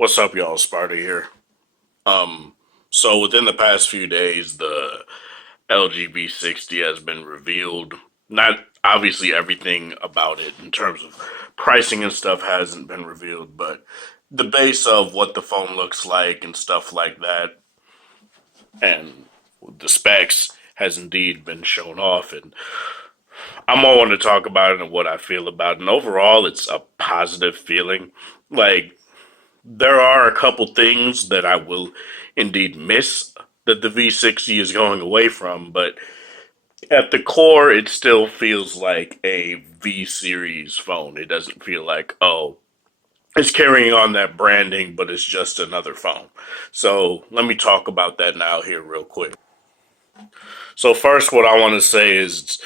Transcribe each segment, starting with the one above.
What's up, y'all? Sparta here. So within the past few days, the LG V60 has been revealed. Not obviously everything about it in terms of pricing and stuff hasn't been revealed, but the base of what the phone looks like and stuff like that, and the specs has indeed been shown off. And I'm all want to talk about it and what I feel about it. And overall, it's a positive feeling. Like there are a couple things that I will indeed miss that the V60 is going away from, but at the core, it still feels like a V series phone. It doesn't feel like, oh, it's carrying on that branding, but it's just another phone. So let me talk about that now here real quick. So first, what I want to say is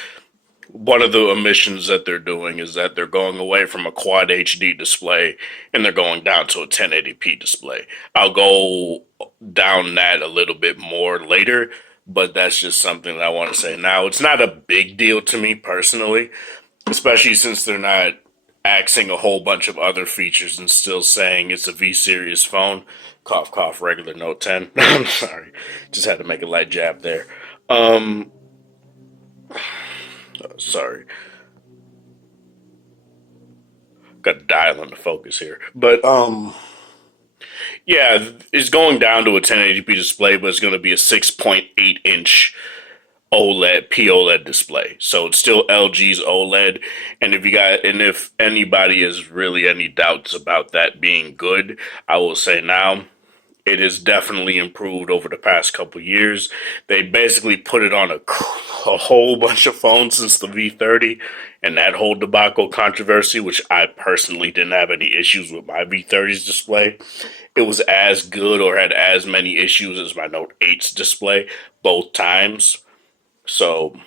one of the omissions that they're doing is that they're going away from a quad HD display and they're going down to a 1080p display. I'll go down that a little bit more later, but that's just something that I want to say now. It's not a big deal to me personally, especially since they're not axing a whole bunch of other features and still saying it's a V series phone. Cough, cough, regular Note 10. I'm sorry. Just had to make a light jab there. Um, sorry. Got to dial in the focus here. But yeah, it's going down to a 1080p display, but it's going to be a 6.8-inch OLED POLED display. So it's still LG's OLED, and if anybody has really any doubts about that being good, I will say now it is definitely improved over the past couple years. They basically put it on a whole bunch of phones since the V30 and that whole debacle controversy, which I personally didn't have any issues with my V30's display. It was as good or had as many issues as my Note 8's display both times. So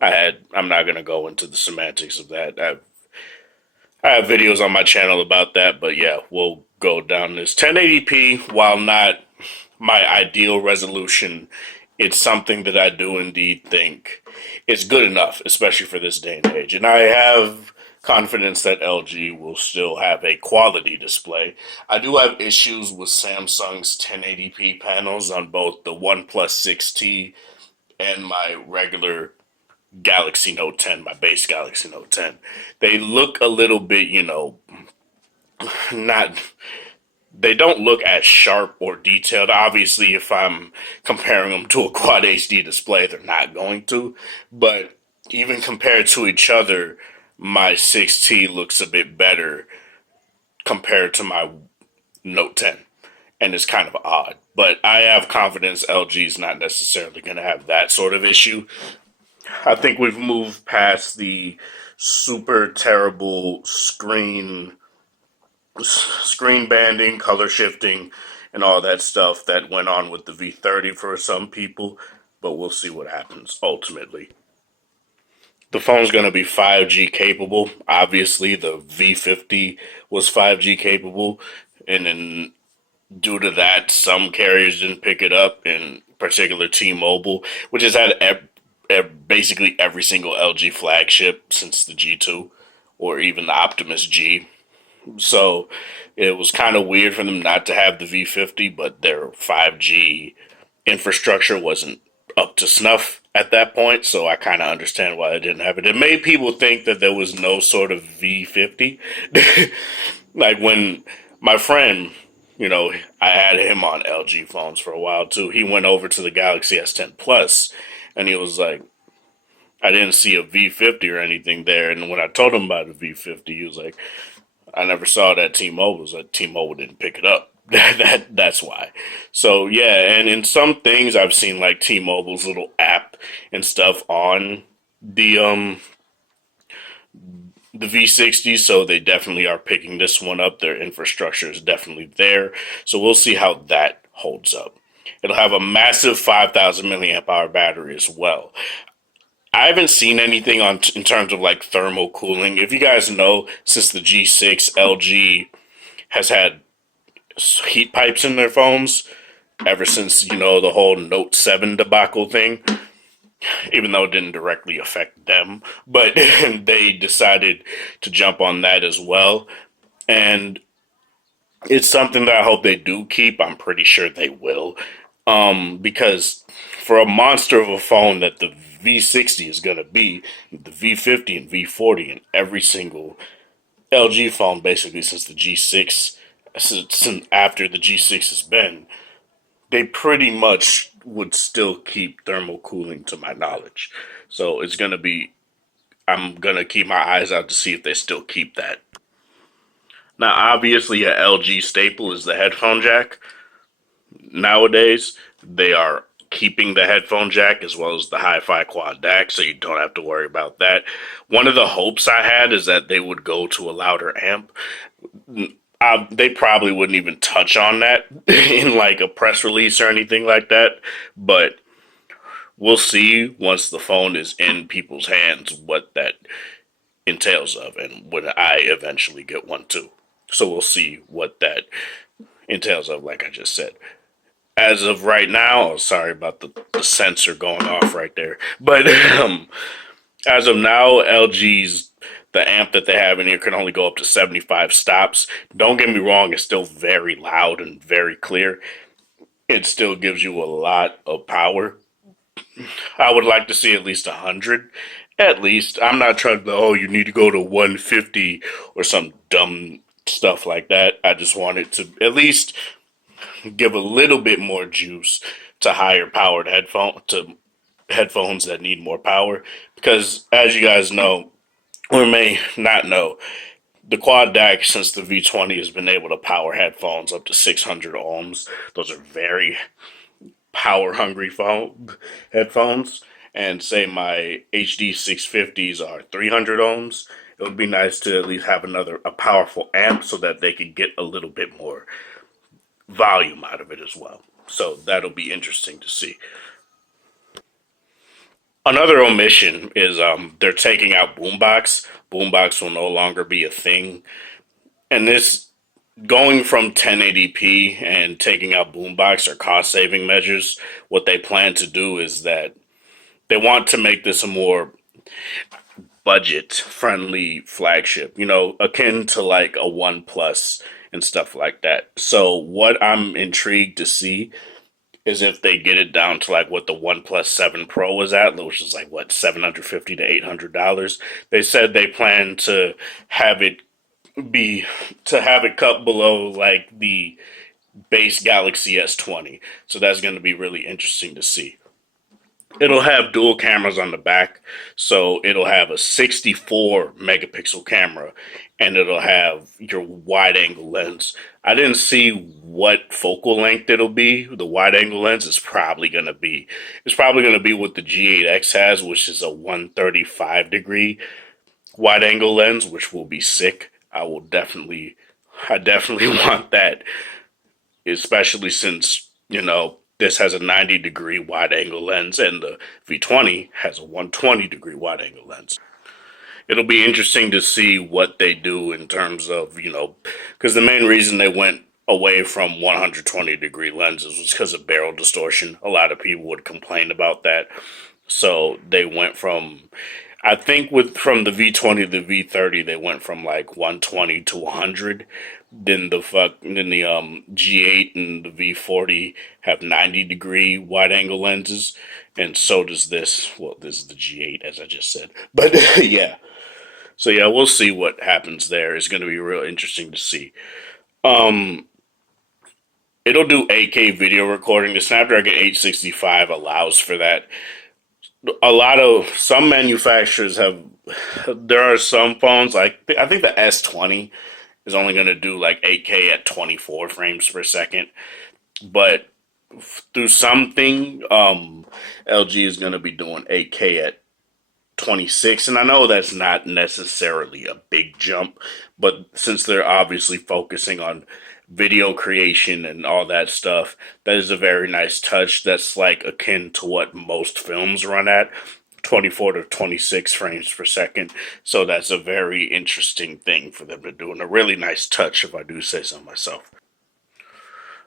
I'm not gonna go into the semantics of that. I have videos on my channel about that, but yeah, we'll go down this 1080p. While not my ideal resolution, it's something that I do indeed think is good enough, especially for this day and age. And I have confidence that LG will still have a quality display. I do have issues with Samsung's 1080p panels on both the OnePlus 6T and my regular Galaxy Note 10, my base Galaxy Note 10. They look a little bit, not they don't look as sharp or detailed. Obviously, if I'm comparing them to a quad HD display, they're not going to. But even compared to each other, my 6T looks a bit better compared to my Note 10. And it's kind of odd. But I have confidence LG is not necessarily going to have that sort of issue. I think we've moved past the super terrible screen banding, color shifting, and all that stuff that went on with the V30 for some people, but we'll see what happens ultimately. The phone's going to be 5G capable. Obviously, the V50 was 5G capable, and then due to that, some carriers didn't pick it up, in particular T-Mobile, which has had basically every single LG flagship since the G2 or even the Optimus G. So it was kind of weird for them not to have the V50, but their 5G infrastructure wasn't up to snuff at that point. So I kind of understand why they didn't have it. It made people think that there was no sort of V50. Like when my friend, I had him on LG phones for a while too. He went over to the Galaxy S10 Plus and he was like, I didn't see a V50 or anything there. And when I told him about the V50, he was like, I never saw that T-Mobile. So T-Mobile didn't pick it up. That's why. So yeah, and in some things I've seen like T-Mobile's little app and stuff on the um the V60, so they definitely are picking this one up. Their infrastructure is definitely there. So we'll see how that holds up. It'll have a massive 5,000 milliamp hour battery as well. I haven't seen anything on in terms of like thermal cooling. If you guys know, since the G6, LG has had heat pipes in their phones ever since, the whole Note 7 debacle thing, even though it didn't directly affect them, but they decided to jump on that as well. And It's something that I hope they do keep. I'm pretty sure they will. Because for a monster of a phone that the V60 is going to be, the V50 and V40 and every single LG phone basically since the G6, since after the G6 has been, they pretty much would still keep thermal cooling to my knowledge. So it's going to be, I'm going to keep my eyes out to see if they still keep that. Now, obviously, a LG staple is the headphone jack. Nowadays, they are keeping the headphone jack as well as the hi-fi quad DAC, so you don't have to worry about that. One of the hopes I had is that they would go to a louder amp. They probably wouldn't even touch on that in like a press release or anything like that, but we'll see once the phone is in people's hands what that entails of, and when I eventually get one too. So we'll see what that entails of, like I just said. As of right now, oh, sorry about the sensor going off right there. But as of now, LG's the amp that they have in here can only go up to 75 stops. Don't get me wrong, it's still very loud and very clear. It still gives you a lot of power. I would like to see at least 100. At least. I'm not trying to, oh, you need to go to 150 or some dumb stuff like that. I just wanted to at least give a little bit more juice to higher powered headphones that need more power, because as you guys know or may not know, the quad DAC since the V20 has been able to power headphones up to 600 ohms. Those are very power hungry headphones, and say my HD 650s are 300 ohms. It would be nice to at least have a powerful amp so that they could get a little bit more volume out of it as well. So that'll be interesting to see. Another omission is they're taking out Boombox. Boombox will no longer be a thing, and this going from 1080p and taking out Boombox are cost saving measures. What they plan to do is that they want to make this a more budget friendly flagship, akin to like a OnePlus and stuff like that. So what I'm intrigued to see is if they get it down to like what the OnePlus 7 Pro was at, which is like what, $750 to $800. They said they plan to have it be have it cut below like the base Galaxy S20. So that's going to be really interesting to see. It'll have dual cameras on the back, so it'll have a 64 megapixel camera, and it'll have your wide angle lens. I didn't see what focal length it'll be. The wide angle lens is probably gonna be what the G8X has, which is a 135 degree wide angle lens, which will be sick. I definitely want that, especially since this has a 90-degree wide angle lens and the V20 has a 120-degree wide angle lens. It'll be interesting to see what they do in terms of, because the main reason they went away from 120-degree lenses was because of barrel distortion. A lot of people would complain about that. So they went from, I think with from the V20 to the V30, they went from like 120 to 100. Then the G8 and the V40 have 90-degree wide angle lenses, and so does this. Well, this is the G8 as I just said, but yeah. So yeah, we'll see what happens there. It's going to be real interesting to see. Um, it'll do 8K video recording. The Snapdragon 865 allows for that. Some manufacturers have. There are some phones like I think the S20 is only going to do like 8K at 24 frames per second, but through something, LG is going to be doing 8K at 26, and I know that's not necessarily a big jump, but since they're obviously focusing on video creation and all that stuff, that is a very nice touch. That's like akin to what most films run at, 24 to 26 frames per second. So that's a very interesting thing for them to do, and a really nice touch, if I do say so myself.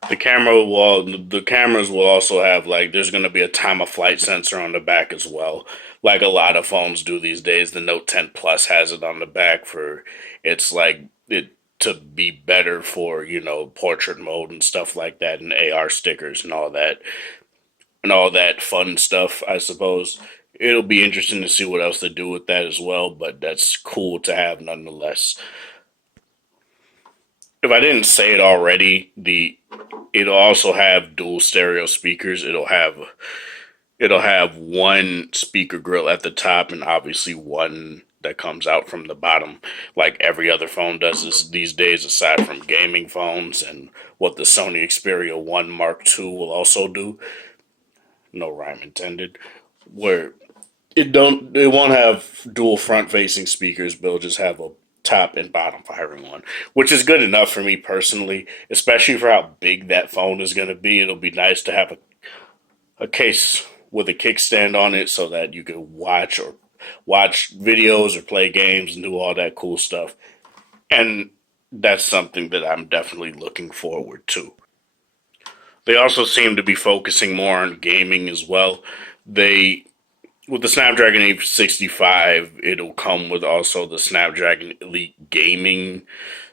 The cameras will also have like there's going to be a time of flight sensor on the back as well, like a lot of phones do these days. The Note 10 Plus has it on the back for it's like it to be better for, portrait mode and stuff like that, and AR stickers and all that fun stuff, I suppose. It'll be interesting to see what else they do with that as well, but that's cool to have nonetheless. If I didn't say it already, the it'll also have dual stereo speakers. It'll have one speaker grill at the top and obviously one that comes out from the bottom, like every other phone does this these days, aside from gaming phones and what the Sony Xperia 1 Mark II will also do. No rhyme intended. Where it won't have dual front facing speakers, but it'll just have a top and bottom firing one, which is good enough for me personally, especially for how big that phone is going to be. It'll be nice to have a case with a kickstand on it so that you can watch videos or play games and do all that cool stuff. And that's something that I'm definitely looking forward to. They also seem to be focusing more on gaming as well. They With the Snapdragon 865, it'll come with also the Snapdragon Elite Gaming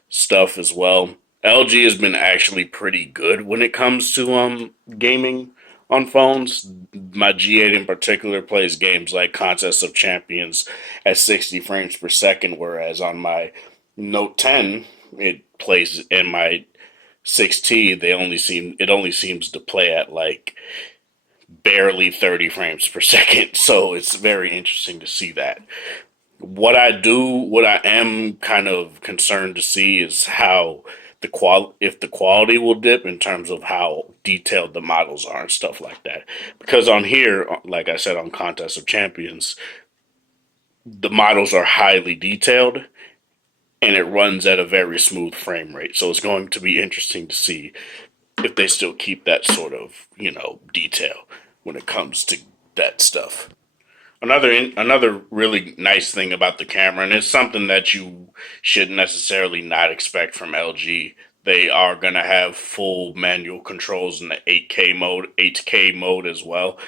stuff as well. LG has been actually pretty good when it comes to gaming on phones. My G8 in particular plays games like Contest of Champions at 60 frames per second, whereas on my Note 10 it plays in my 6T. It only seems to play at like barely 30 frames per second. So it's very interesting to see that. What I am kind of concerned to see is how if the quality will dip in terms of how detailed the models are and stuff like that. Because on here, like I said, on Contest of Champions, the models are highly detailed and it runs at a very smooth frame rate. So it's going to be interesting to see if they still keep that sort of, detail when it comes to that stuff. Another really nice thing about the camera, and it's something that you should necessarily not expect from LG. They are gonna have full manual controls in the 8K mode as well,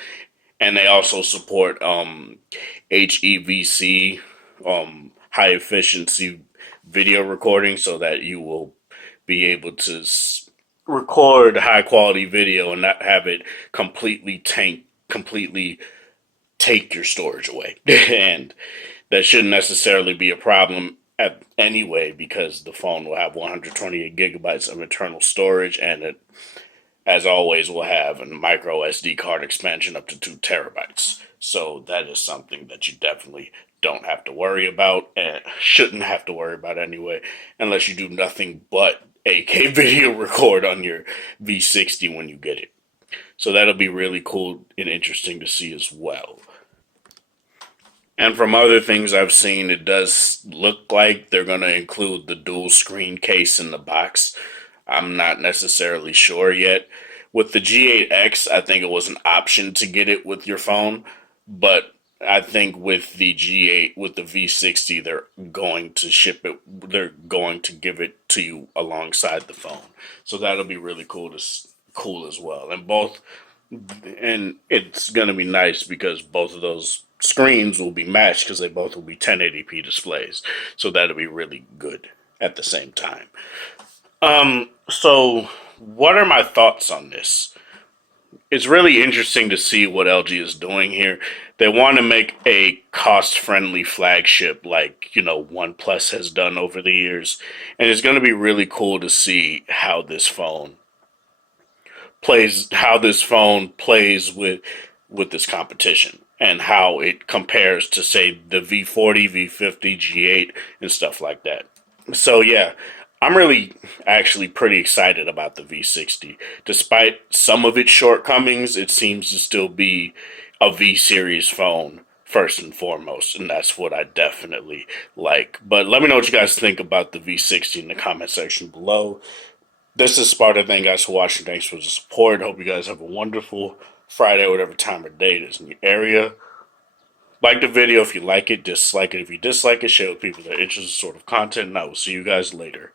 and they also support HEVC, high efficiency video recording, so that you will be able to record high quality video and not have it completely take your storage away. And that shouldn't necessarily be a problem anyway, because the phone will have 128 gigabytes of internal storage, and it, as always, will have a micro SD card expansion up to 2 terabytes. So that is something that you definitely don't have to worry about, and shouldn't have to worry about anyway, unless you do nothing but 8K video record on your V60 when you get it. So that'll be really cool and interesting to see as well. And from other things I've seen, it does look like they're going to include the dual screen case in the box. I'm not necessarily sure yet. With the G8X, I think it was an option to get it with your phone, but I think with the G8, with the V60, they're going to ship it. They're going to give it to you alongside the phone, so that'll be really cool as well. And it's gonna be nice because both of those screens will be matched because they both will be 1080p displays. So that'll be really good at the same time. So what are my thoughts on this? It's really interesting to see what LG is doing here. They want to make a cost-friendly flagship like, OnePlus has done over the years. And it's going to be really cool to see how this phone plays with this competition and how it compares to, say, the V40, V50, G8 and stuff like that. So yeah, I'm really actually pretty excited about the V60. Despite some of its shortcomings, it seems to still be a V series phone first and foremost, and that's what I definitely like. But let me know what you guys think about the V60 in the comment section below. This is Sparta. Thank you guys for watching. Thanks for the support. Hope you guys have a wonderful Friday, whatever time of day it is in your area. Like the video if you like it, dislike it if you dislike it, share with people that are interested in this sort of content, and I will see you guys later.